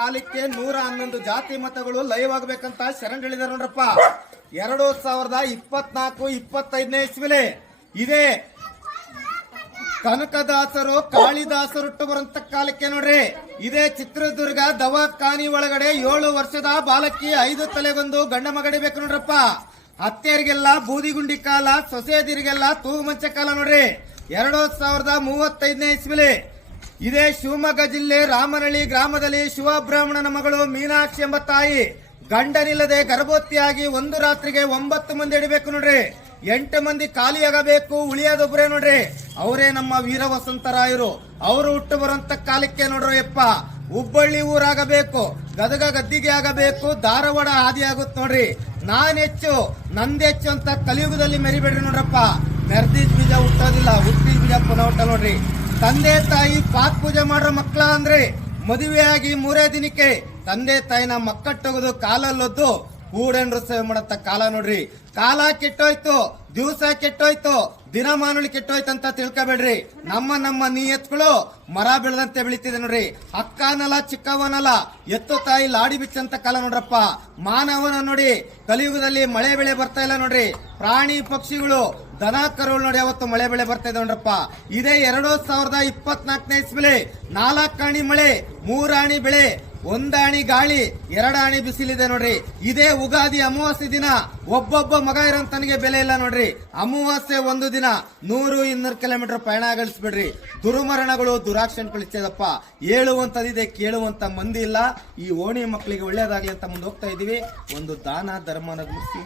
ಕಾಲಕ್ಕೆ 111 ಜಾತಿ ಮತಗಳು ಲೈವ್ ಆಗಬೇಕಂತ ಶರಣ್ ಹೇಳಿದಾರೆ ನೋಡ್ರಪ್ಪ. 2024-25ನೇ ಇಸ್ವಿಲೆ ಇದೇ ಕನಕದಾಸರು ಕಾಳಿದಾಸರು ಹುಟ್ಟು ಬರಂತ ಕಾಲಕ್ಕೆ ನೋಡ್ರಿ, ಇದೇ ಚಿತ್ರದುರ್ಗ ದವಾಖಾನಿ ಒಳಗಡೆ 7 ವರ್ಷದ ಬಾಲಕಿ 5 ತಲೆಗೊಂದು ಗಂಡ ಮಗಡಿಬೇಕು ನೋಡ್ರಪ್ಪ. ಅತ್ತೆಯರಿಗೆಲ್ಲ ಬೂದಿಗುಂಡಿ ಕಾಲ, ಸೊಸೆಯದಿರಿಗೆಲ್ಲ ತೂಗು ಮಂಚ ಕಾಲ ನೋಡ್ರಿ. 2035ನೇ ಇಸ್ವಿಲಿ ಇದೇ ಶಿವಮೊಗ್ಗ ಜಿಲ್ಲೆ ರಾಮನಹಳ್ಳಿ ಗ್ರಾಮದಲ್ಲಿ ಶಿವಬ್ರಾಹ್ಮಣನ ಮಗಳು ಮೀನಾಕ್ಷಿ ಎಂಬ ತಾಯಿ ಗಂಡನಿಲ್ಲದೆ ಗರ್ಭವತಿಯಾಗಿ ಒಂದು ರಾತ್ರಿಗೆ 9 ಮಂದಿ ಹಿಡಿಬೇಕು ನೋಡ್ರಿ. 8 ಮಂದಿ ಖಾಲಿಯಾಗಬೇಕು, ಉಳಿಯೋದೊಬ್ಬರೇ ನೋಡ್ರಿ. ಅವರೇ ನಮ್ಮ ವೀರ ವಸಂತರಾಯರು. ಅವರು ಹುಟ್ಟು ಬರುವಂತ ಕಾಲಕ್ಕೆ ನೋಡ್ರಿ ಯಪ್ಪ, ಹುಬ್ಬಳ್ಳಿ ಊರಾಗಬೇಕು, ಗದಗ ಗದ್ದಿಗೆ ಆಗಬೇಕು, ಧಾರವಾಡ ಹಾದಿ ಆಗುತ್ತೆ ನೋಡ್ರಿ. ನಾನೆಚ್ಚು ನಂದೆಚ್ಚು ಅಂತ ಕಲಿಯುಗದಲ್ಲಿ ಮೆರಿಬೇಡ್ರಿ ನೋಡ್ರಪ್ಪ. ಮೆರ್ದಿದ್ ಬೀಜ ಹುಟ್ಟೋದಿಲ್ಲ, ಹುಟ್ಟಿದ ಬೀಜ ಪುನಃ ಹುಟ್ಟ ನೋಡ್ರಿ. ತಂದೆ ತಾಯಿ ಪಾಕ್ ಪೂಜೆ ಮಾಡೋ ಮಕ್ಕಳ ಅಂದ್ರೆ ಮದುವೆಯಾಗಿ 3 ದಿನಕ್ಕೆ ತಂದೆ ತಾಯಿನ ಮಕ್ಕಟ್ಟೋಗೋದು, ಕಾಲಲ್ಲೊದ್ದು ಕೂಡೆಂಡ್ರು ಸೇವೆ ಮಾಡತ್ತ ಕಾಲ ನೋಡ್ರಿ. ಕಾಲ ಕೆಟ್ಟೋಯ್ತು, ದಿವಸ ಕೆಟ್ಟೋಯ್ತು, ದಿನಮಾನಗಳು ಕೆಟ್ಟೋಯ್ತು ಅಂತ ತಿಳ್ಕೊಬೇಡ್ರಿ. ನಮ್ಮ ನಿಯತ್ಗಳು ಮರ ಬೆಳೆದಂತೆ ಬೆಳಿತಿದೆ ನೋಡ್ರಿ. ಅಕ್ಕನಲ್ಲ ಚಿಕ್ಕವನಲ್ಲ, ಎತ್ತು ತಾಯಿ ಲಾಡಿ ಬಿಚ್ಚಂತ ಕಾಲ ನೋಡ್ರಪ್ಪ. ಮಾನವನ ನೋಡಿ ಕಲಿಯುಗದಲ್ಲಿ ಮಳೆ ಬೆಳೆ ಬರ್ತಾ ಇಲ್ಲ ನೋಡ್ರಿ. ಪ್ರಾಣಿ ಪಕ್ಷಿಗಳು ದನ ಕರುಗಳು ನೋಡಿ ಅವತ್ತು ಮಳೆ ಬೆಳೆ ಬರ್ತಾ ಇದೆ ನೋಡ್ರಪ್ಪ. ಇದೇ 2024ನೇ ಇಸ್ವಿಲಿ 4 ಆಣಿ ಮಳೆ, 3 ಆಣಿ ಬೆಳೆ, 1 ಆಣಿ ಗಾಳಿ, 2 ಆಣಿ ಬಿಸಿಲಿದೆ ನೋಡ್ರಿ. ಇದೇ ಉಗಾದಿ ಅಮಾವಾಸ್ಯೆ ದಿನ ಒಬ್ಬೊಬ್ಬ ಮಗ ಇರೋಂತನಿಗೆ ಬೆಲೆ ಇಲ್ಲ ನೋಡ್ರಿ. ಅಮಾವಾಸ್ಯೆ ಒಂದು ದಿನ 100-200 ಕಿಲೋಮೀಟರ್ ಪಯಣ ಗಳಿಸ್ಬಿಡ್ರಿ. ದುರ್ಮರಣಗಳು ದುರಾಕ್ಷಣಗಳು ಇರ್ತದಪ್ಪ. ಹೇಳುವಂತದಿದೆ, ಕೇಳುವಂತ ಮಂದಿ ಇಲ್ಲ. ಈ ಓಣಿ ಮಕ್ಕಳಿಗೆ ಒಳ್ಳೇದಾಗ್ಲಿ ಅಂತ ಮುಂದೆ ಹೋಗ್ತಾ ಇದೀವಿ. ಒಂದು ದಾನ ಧರ್ಮ ಅನ್ನೋದು ಮುಗಿಸಿ